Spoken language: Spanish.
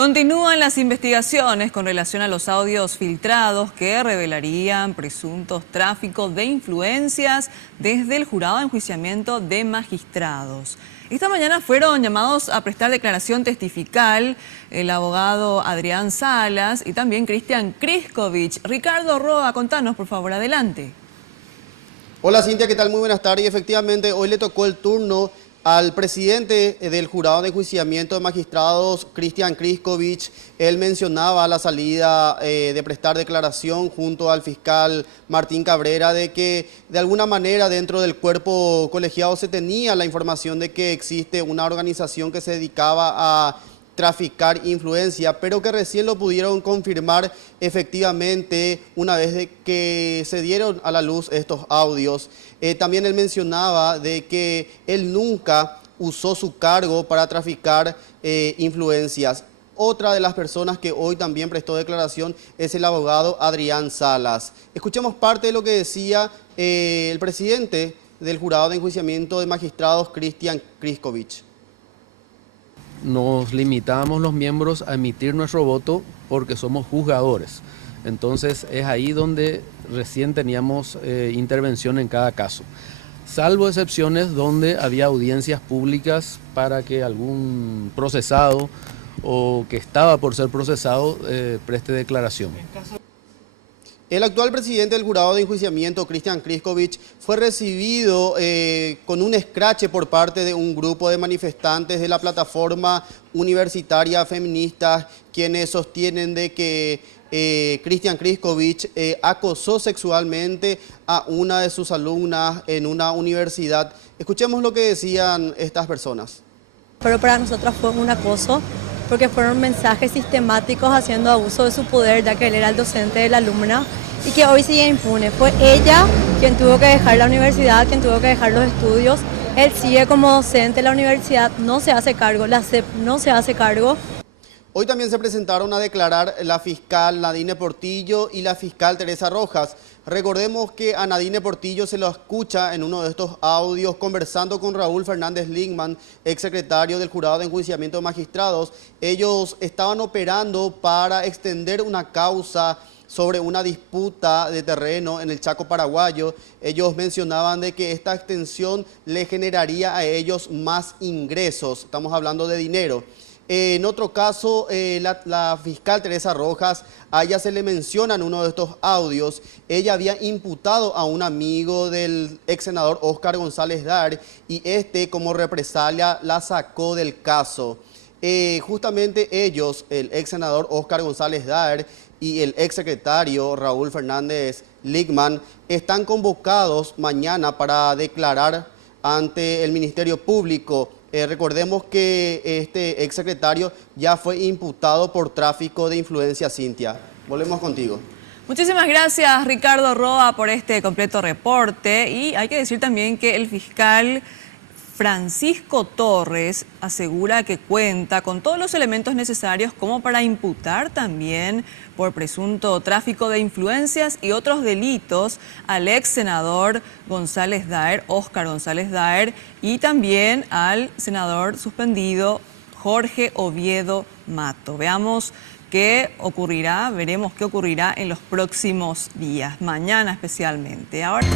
Continúan las investigaciones con relación a los audios filtrados que revelarían presuntos tráficos de influencias desde el jurado de enjuiciamiento de magistrados. Esta mañana fueron llamados a prestar declaración testifical el abogado Adrián Salas y también Cristian Kriskovich. Ricardo Roa, contanos por favor, adelante. Hola Cintia, ¿qué tal? Muy buenas tardes. Efectivamente, hoy le tocó el turno al presidente del jurado de enjuiciamiento de magistrados, Cristian Kriskovich. Él mencionaba a la salida de prestar declaración junto al fiscal Martín Cabrera de que de alguna manera dentro del cuerpo colegiado se tenía la información de que existe una organización que se dedicaba a traficar influencia, pero que recién lo pudieron confirmar efectivamente una vez de que se dieron a la luz estos audios. También él mencionaba de que él nunca usó su cargo para traficar influencias. Otra de las personas que hoy también prestó declaración es el abogado Adrián Salas. Escuchemos parte de lo que decía el presidente del jurado de enjuiciamiento de magistrados, Cristian Kriskovich. Nos limitamos los miembros a emitir nuestro voto porque somos juzgadores. Entonces es ahí donde recién teníamos intervención en cada caso. Salvo excepciones donde había audiencias públicas para que algún procesado o que estaba por ser procesado preste declaración. El actual presidente del jurado de enjuiciamiento, Cristian Kriskovich, fue recibido con un escrache por parte de un grupo de manifestantes de la plataforma universitaria feminista, quienes sostienen de que Cristian Kriskovich acosó sexualmente a una de sus alumnas en una universidad. Escuchemos lo que decían estas personas. Pero para nosotros fue un acoso, porque fueron mensajes sistemáticos haciendo abuso de su poder, ya que él era el docente de la alumna y que hoy sigue impune. Fue ella quien tuvo que dejar la universidad, quien tuvo que dejar los estudios. Él sigue como docente, la universidad no se hace cargo, la SEP no se hace cargo. Hoy también se presentaron a declarar la fiscal Nadine Portillo y la fiscal Teresa Rojas. Recordemos que a Nadine Portillo se lo escucha en uno de estos audios conversando con Raúl Fernández Ligman, exsecretario del jurado de enjuiciamiento de magistrados. Ellos estaban operando para extender una causa sobre una disputa de terreno en el Chaco paraguayo. Ellos mencionaban de que esta extensión le generaría a ellos más ingresos. Estamos hablando de dinero. En otro caso, la fiscal Teresa Rojas, a ella se le menciona en uno de estos audios, ella había imputado a un amigo del ex senador Óscar González Daer y como represalia la sacó del caso. Justamente ellos, el ex senador Óscar González Daer y el ex secretario Raúl Fernández Ligman, están convocados mañana para declarar ante el Ministerio Público. Recordemos que este exsecretario ya fue imputado por tráfico de influencia. Cintia, volvemos contigo. Muchísimas gracias Ricardo Roa por este completo reporte y hay que decir también que el fiscal Francisco Torres asegura que cuenta con todos los elementos necesarios como para imputar también por presunto tráfico de influencias y otros delitos al ex senador González Daer, Óscar González Daer, y también al senador suspendido Jorge Oviedo Mato. Veamos qué ocurrirá, veremos qué ocurrirá en los próximos días, mañana especialmente. Ahora...